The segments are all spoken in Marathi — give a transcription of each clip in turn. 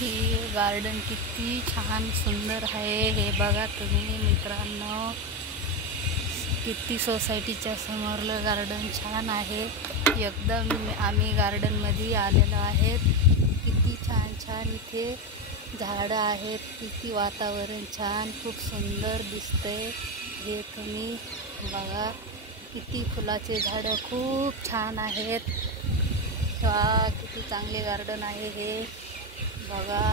ही गार्डन किती छान सुंदर आहे हे बघा तुम्ही मित्रांनो. किती सोसायटीच्या समोरलं गार्डन छान आहे एकदम. आम्ही गार्डनमध्ये आलेलो आहेत. किती छान छान इथे झाडं आहेत. किती वातावरण छान खूप सुंदर दिसतंय हे तुम्ही बघा. किती फुलाचे झाडं खूप छान आहेत. किती चांगले गार्डन आहे हे बघा.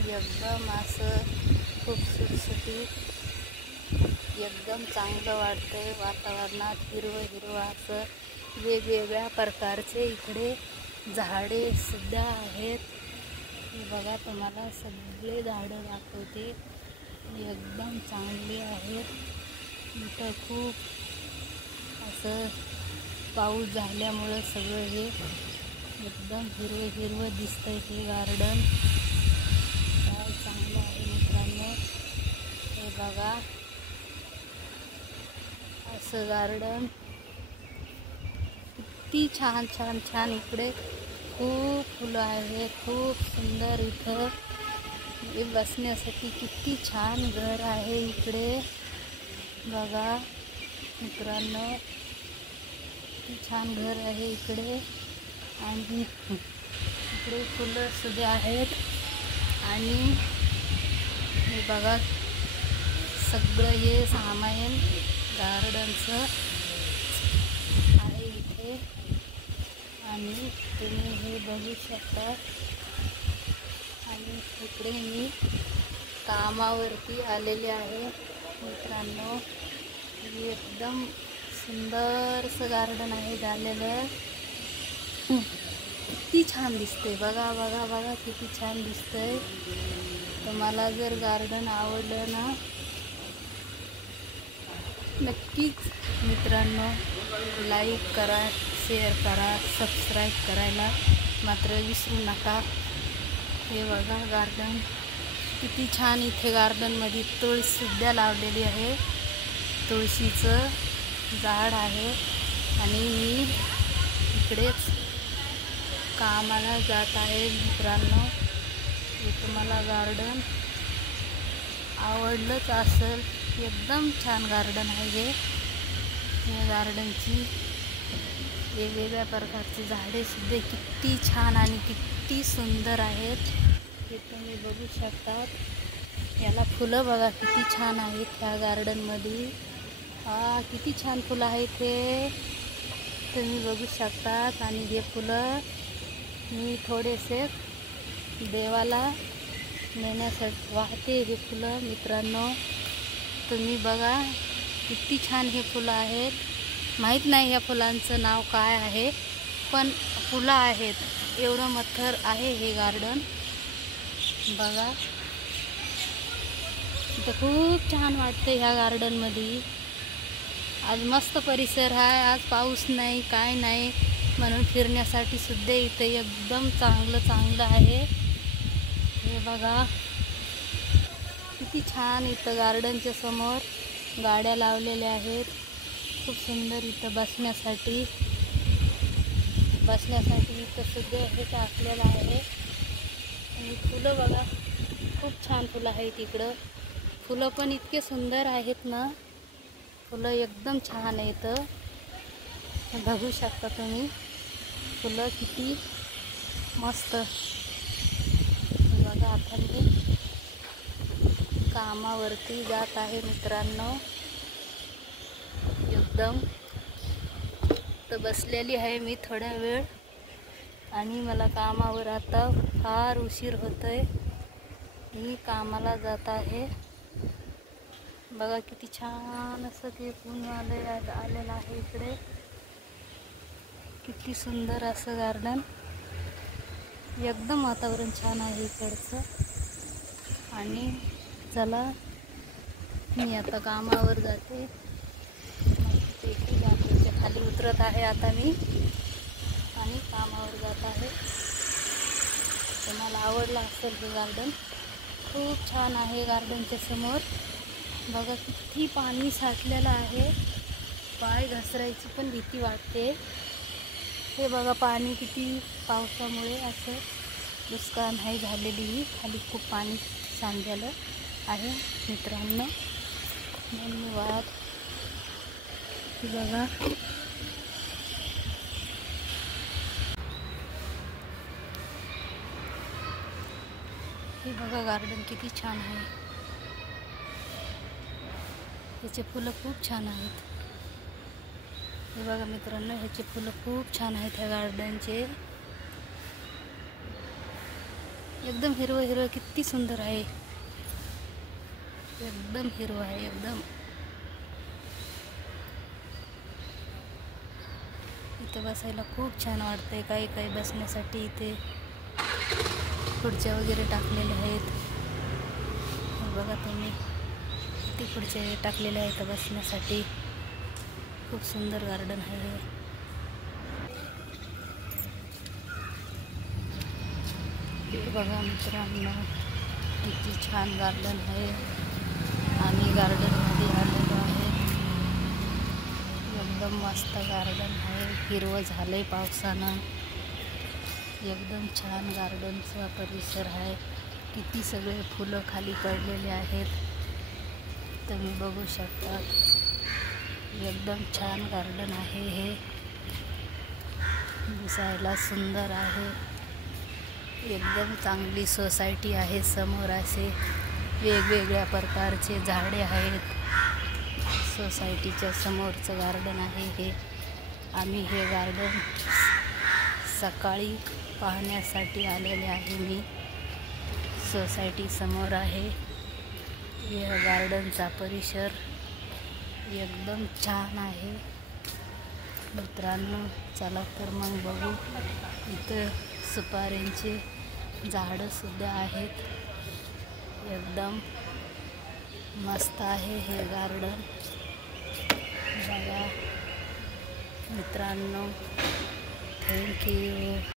एकदम असं खूप सुटसुटीत एकदम चांगलं वाटतंय. वातावरणात हिरवं हिरवं असं वेगवेगळ्या प्रकारचे इकडे झाडे सुद्धा आहेत. हे बघा तुम्हाला सगळे झाडं दाखवते. एकदम चांगले आहेत. इथं खूप असं पाऊस झाल्यामुळं सगळं हे एकदम हिरवं हिरवं दिसतंय हे गार्डन. काय चांगलं आहे मित्रांनो हे बघा. असं गार्डन किती छान छान छान. इकडे खूप फुलं आहेत. खूप सुंदर इथं बसण्यासाठी किती छान घर आहे इकडे बघा मित्रांनो. किती छान घर आहे इकडे. आणि इकडे फुलं सुद्धा आहेत. आणि हे बघा सगळं हे सामान गार्डनचं आहे इथे. आणि तुम्ही हे बघू शकता. आणि इकडे मी कामावरती आलेले आहे मित्रांनो. एकदम सुंदरसं गार्डन आहे झालेलं. किती छान दिसते बघा बघा बघा किती छान दिसतंय. तुम्हाला जर गार्डन आवडलं ना नक्कीच मित्रांनो लाईक करा, शेअर करा, सबस्क्राईब करायला मात्र विसरू नका. हे बघा गार्डन किती छान. इथे गार्डनमध्ये तुळससुद्धा लावलेली आहे. तुळशीचं झाड आहे. आणि मी इकडेच कामाला जात आहे मित्रांनो. हे तुम्हाला गार्डन आवडलंच असेल. एकदम छान गार्डन आहे हे. या गार्डनची वेगवेगळ्या प्रकारची झाडे सुद्धा किती छान आणि किती सुंदर आहेत हे तुम्ही बघू शकतात. याला फुलं बघा किती छान आहेत ह्या गार्डनमध्ये. किती छान फुलं आहेत हे तुम्ही बघू शकतात. आणि हे फुलं मी थोडेसे देवाला नेण्यासाठी वाहते हे फुलं मित्रांनो. तुम्ही बघा किती छान हे फुलं आहेत. माहीत नाही ह्या फुलांचं नाव काय आहे पण फुलं आहेत. एवढं मथर आहे हे गार्डन बघा. इथं खूप छान वाटतं ह्या गार्डनमध्ये. आज मस्त परिसर आहे. आज पाऊस नाही काय नाही म्हणून फिरण्यासाठी सुद्धा इथे एकदम चांगलं आहे हे बघा. किती छान. इथं गार्डनच्या समोर गाड्या लावलेल्या आहेत. खूप सुंदर. इथं बसण्यासाठी इथं सुद्धा हे टाकलेलं आहे. आणि फुलं बघा खूप छान फुलं आहेत इकडं. फुलं पण इतके सुंदर आहेत ना. फुलं एकदम छान आहेत. बघू शकता तुम्ही फुलं किती मस्त. बघा आता मी कामावरती जात आहे मित्रांनो. एकदम तर बसलेली आहे मी थोड्या वेळ. आणि मला कामावर आता फार उशीर होतोय. मी कामाला जात आहे. बघा किती छान असं ते ऊन आलेलं आहे इकडे. किती सुंदर असं गार्डन. एकदम वातावरण छान आहे इकडचं. आणि चला मी आता कामावर जाते. गार्डनच्या खाली उतरत आहे आता मी. आणि कामावर जात आहे. तुम्हाला आवडलं असेल हे गार्डन. खूप छान आहे. गार्डनच्या समोर बघा किती पाणी साठलेलं आहे. पाय घसरायची पण भीती वाटते. हे बघा पाणी किती पावसामुळे असं दुष्काळ नाही झालेली, खाली खूप पाणी सांडलेलं आहे मित्रांनो. धन्यवाद. बघा हे बघा गार्डन किती छान आहे. ह्याचे फुलं खूप छान आहेत. हे बघा मित्रांनो, ह्याचे फुलं खूप छान आहेत ह्या गार्डनचे. एकदम हिरवं हिरवं किती सुंदर आहे. एकदम हिरवं आहे एकदम. इथे बसायला खूप छान वाटतंय. काही काही बसण्यासाठी इथे खुर्च्या वगैरे टाकलेल्या आहेत. बघा तुम्ही किती खुर्च्या टाकलेल्या आहेत बसण्यासाठी. खूप सुंदर गार्डन आहे हे. बघा मित्रांनो, किती छान गार्डन आहे. आम्ही गार्डनमध्ये आलेलो आहे. एकदम मस्त गार्डन आहे. हिरवं झालंय पावसानं. एकदम छान गार्डनचा परिसर आहे. किती सगळे फुलं खाली पडलेले आहेत, तुम्ही बघू शकता. एकदम छान गार्डन आहे हे. दिसायला सुंदर आहे. एकदम चांगली सोसायटी आहे. समोर असे वेगवेगळ्या प्रकारचे झाडे आहेत. सोसायटीच्या समोरचं गार्डन आहे हे. आम्ही हे गार्डन सकाळी पाहण्यासाठी आलेले आहे. मी सोसायटी समोर आहे. या गार्डनचा परिसर एकदम छान आहे मित्रांनो. चला तर मग बघू. इथं सुपाऱ्यांचे झाडं सुद्धा आहेत. एकदम मस्त आहे हे गार्डन. बघा मित्रांनो, थँक्यू.